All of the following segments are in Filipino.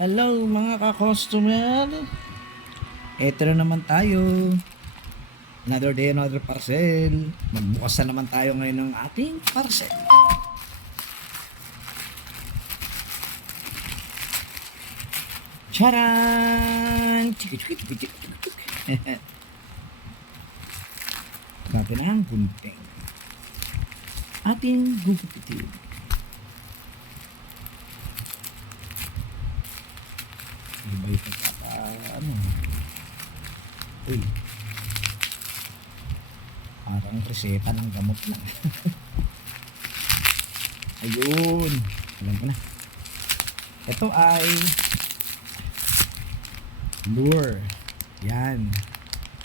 Hello mga ka-customer. Eto na naman tayo. Another day, another parcel. Magbukas na naman tayo ngayon ng ating parcel. Charan! Grabe na ang gunting. Ating gugupitin. Iba yung ano. Uy. Parang reseta ng gamot lang. Ayun. Alam ko na. Ito ay lure. Yan.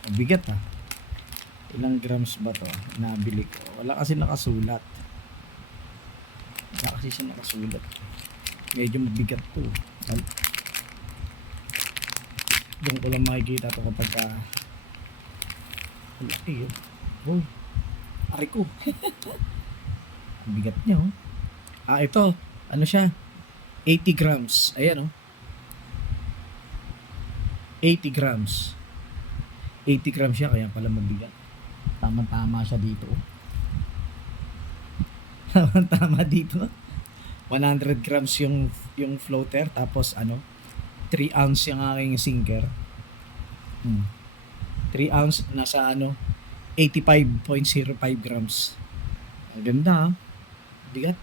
Mabigat ah. Ilang grams ba to? Nabili ko. Wala kasi nakasulat. Wala kasi siya nakasulat. Medyo mabigat to. Doon ko lang makikita to kapag laki yun. Oh, ari ko. Ang bigat niya oh. Ito. Ano siya? 80 grams. Ayan oh. 80 grams. 80 grams siya kaya pala mabigat. Tama-tama siya dito. Tama-tama dito. 100 grams yung floater tapos 3 ounce yung aking sinker. 3 ounce nasa 85.05 grams. Ang ganda ha. Bigat.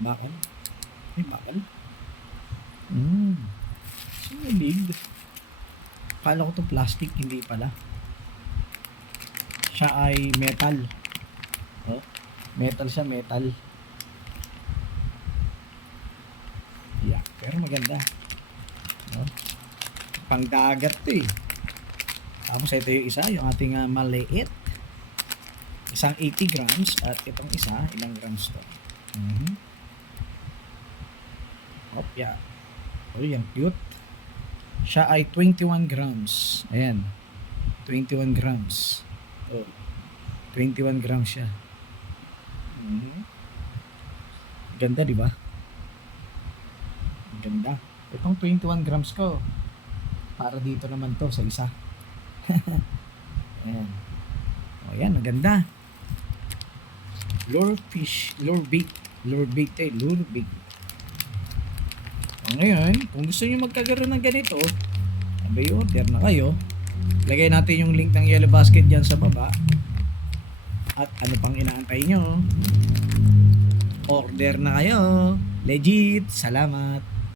Bakal. May bakal. Sumalig. Kala ko to plastic, hindi pala. Siya ay metal. Metal siya, metal. Yeah, pero maganda. Pang dagat to eh. Tapos ito yung isa, yung ating maliit. Isang 80 grams at itong isa, ilang grams to? Yeah. Oh, yan cute. Siya ay 21 grams. Ayan. 21 grams. 21 grams siya. Ganda, di ba? Ganda. Itong 21 grams ko. Para dito naman to sa isa. Ayan. Ayan, maganda. Lure fish, lure bait. Lure bait lure bait. Ngayon, kung gusto nyo magkagaroon ng ganito, abay order na kayo. Lagay natin yung link ng Yellow Basket dyan sa baba. At ano pang inaantay nyo? Order na kayo. Legit. Salamat.